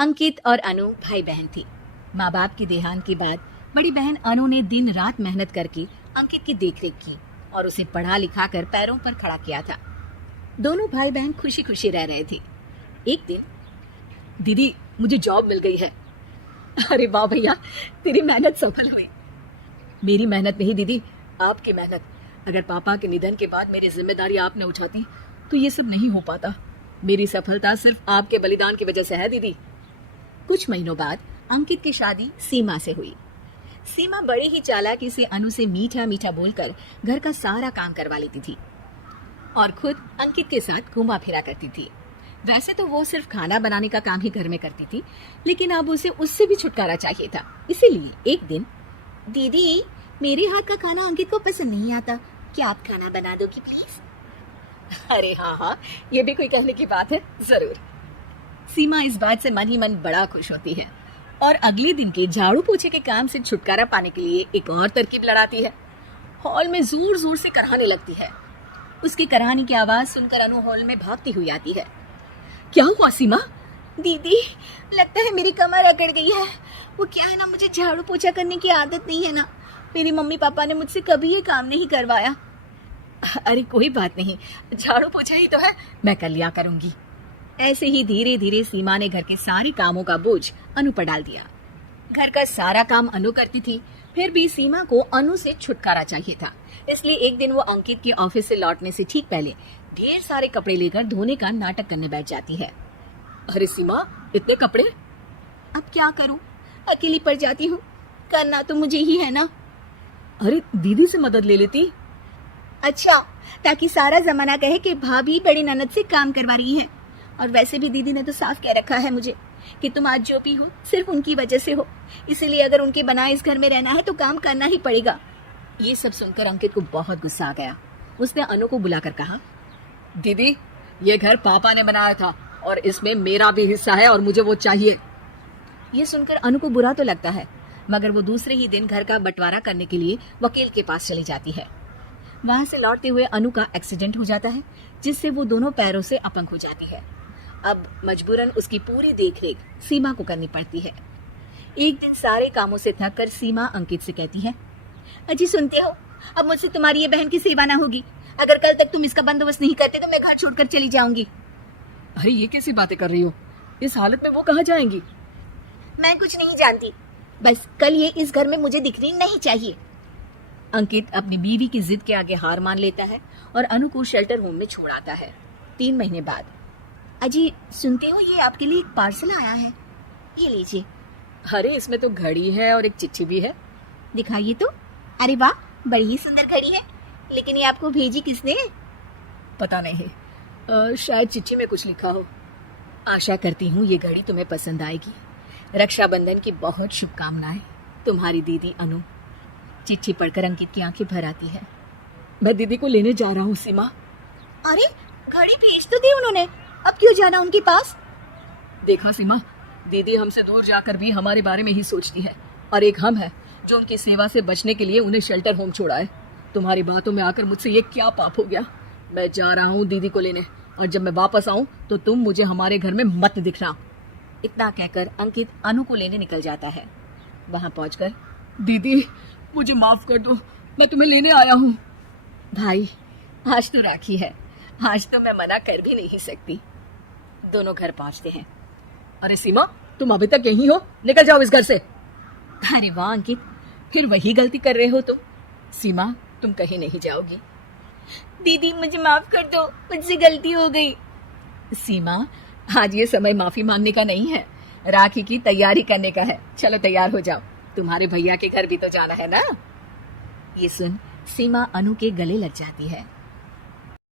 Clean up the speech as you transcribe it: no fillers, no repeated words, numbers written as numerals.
अंकित और अनु भाई बहन थे। माँ बाप के देहांत के बाद बड़ी बहन अनु ने दिन रात मेहनत करके अंकित की देखरेख की और उसे पढ़ा लिखा कर पैरों पर खड़ा किया था। दोनों भाई बहन खुशी खुशी रह रहे थे। एक दिन, दीदी मुझे जॉब मिल गई है। अरे वाह भैया, तेरी मेहनत सफल हुई। मेरी मेहनत नहीं दीदी, आपकी मेहनत। अगर पापा के निधन के बाद मेरी जिम्मेदारी आपने उठाती तो ये सब नहीं हो पाता। मेरी सफलता सिर्फ आपके बलिदान की वजह से है दीदी। कुछ महीनों बाद अंकित की शादी सीमा से हुई। सीमा बड़ी ही चालाकी से अनु से मीठा मीठा बोलकर घर का सारा काम करवा लेती थी और खुद अंकित के साथ घुमा फिरा करती थी। वैसे तो वो सिर्फ खाना बनाने का काम ही घर में करती थी, लेकिन अब उसे उससे भी छुटकारा चाहिए था। इसीलिए एक दिन, दीदी मेरे हाथ का खाना अंकित को पसंद नहीं आता, क्या आप खाना बना दोगी प्लीज? अरे हाँ, ये भी कोई कहने की बात है, जरूर। सीमा इस बात से मन ही मन बड़ा खुश होती है और अगले दिन के झाड़ू पोछे के काम से छुटकारा पाने के लिए एक और तरकीब लड़ाती है। हॉल में जोर जोर से कराहने लगती है। उसकी कराहने की आवाज सुनकर अनु हॉल में भागती हुई आती है। क्या हुआ सीमा? दीदी लगता है मेरी कमर अकड़ गई है। वो क्या है ना, मुझे झाड़ू पोछा करने की आदत नहीं है ना। मेरी मम्मी पापा ने मुझसे कभी ये काम नहीं करवाया। अरे कोई बात नहीं, झाड़ू पोछा ही तो है, मैं कर लिया करूंगी। ऐसे ही धीरे धीरे सीमा ने घर के सारे कामों का बोझ अनु पर डाल दिया। घर का सारा काम अनु करती थी, फिर भी सीमा को अनु से छुटकारा चाहिए था। इसलिए एक दिन वो अंकित के ऑफिस से लौटने से ठीक पहले ढेर सारे कपड़े लेकर धोने का नाटक करने बैठ जाती है। अरे सीमा, इतने कपड़े? अब क्या करूं, अकेली पड़ जाती हूँ, करना तो मुझे ही है ना। अरे दीदी से मदद ले लेती। अच्छा, ताकि सारा जमाना कहे कि भाभी बड़ी ननद से काम करवा रही है। और वैसे भी दीदी ने तो साफ कह रखा है मुझे कि तुम आज जो भी हो सिर्फ उनकी वजह से हो, इसलिए अगर उनके बनाए इस घर में रहना है तो काम करना ही पड़ेगा। ये सब सुनकर अंकित को बहुत गुस्सा आ गया। उसने अनु को बुलाकर कहा, दीदी ये घर पापा ने बनाया था और इसमें मेरा भी हिस्सा है और मुझे वो चाहिए। ये सुनकर अनु को बुरा तो लगता है, मगर वो दूसरे ही दिन घर का बंटवारा करने के लिए वकील के पास चली जाती है। वहां से लौटते हुए अनु का एक्सीडेंट हो जाता है, जिससे वो दोनों पैरों से अपंग हो जाती है। अब मजबूरन उसकी पूरी देखरेख सीमा को करनी पड़ती है। एक दिन सारे कामों से थक कर सीमा अंकित से कहती है, अजी सुनते हो, अब मुझसे तुम्हारी ये बहन की सेवा ना होगी। अगर कल तक तुम इसका बंदोबस्त नहीं करते तो मैं घर छोड़कर चली जाऊंगी। अरे ये कैसी बातें कर रही हो, इस हालत में वो कहाँ जाएंगी? मैं कुछ नहीं जानती, बस कल ये इस घर में मुझे दिखनी नहीं चाहिए। अंकित अपनी बीवी की जिद के आगे हार मान लेता है और अनु को शेल्टर होम में छोड़ आता है। 3 महीने बाद, अजी सुनते हो, ये आपके लिए एक पार्सल आया है, ये लीजिए। अरे इसमें तो घड़ी है और एक चिट्ठी भी है। दिखाइए तो। अरे वाह, बड़ी ही सुंदर घड़ी है, लेकिन ये आपको भेजी किसने? पता नहीं, शायद चिट्ठी में कुछ लिखा हो। आशा करती हूँ ये घड़ी तुम्हें पसंद आएगी। रक्षाबंधन की बहुत शुभकामनाएं, तुम्हारी दीदी अनु। चिट्ठी पढ़कर अंकित की आंखें भर आती है। मैं दीदी को लेने जा रहा हूँ सीमा। अरे घड़ी भेज तो दी उन्होंने, अब क्यों जाना उनके पास? देखा सीमा, दीदी हमसे दूर जाकर भी हमारे बारे में ही सोचती है, और एक हम है जो उनकी सेवा से बचने के लिए उन्हें शेल्टर होम छोड़ा है। तुम्हारी बातों में आकर मुझसे ये क्या पाप हो गया? मैं जा रहा हूँ दीदी को लेने, और जब मैं वापस आऊँ तो तुम मुझे हमारे घर में मत दिखना। इतना कहकर अंकित अनु को लेने निकल जाता है। वहां पहुंचकर, दीदी मुझे माफ कर दो, मैं तुम्हें लेने आया हूँ। भाई आज तो राखी है, आज तो मैं मना कर भी नहीं सकती। दोनों घर पहुंचते हैं। अरे सीमा, तुम अभी तक यहीं हो? निकल जाओ इस घर से। अरे वाह अंकित, फिर वही गलती कर रहे हो तो। सीमा तुम कहीं नहीं जाओगी। दीदी मुझे माफ कर दो, मुझसे गलती हो गई। सीमा आज ये समय माफी मांगने का नहीं है, राखी की तैयारी करने का है। चलो तैयार हो जाओ, तुम्हारे भैया के घर भी तो जाना है ना। ये सुन सीमा अनु के गले लग जाती है।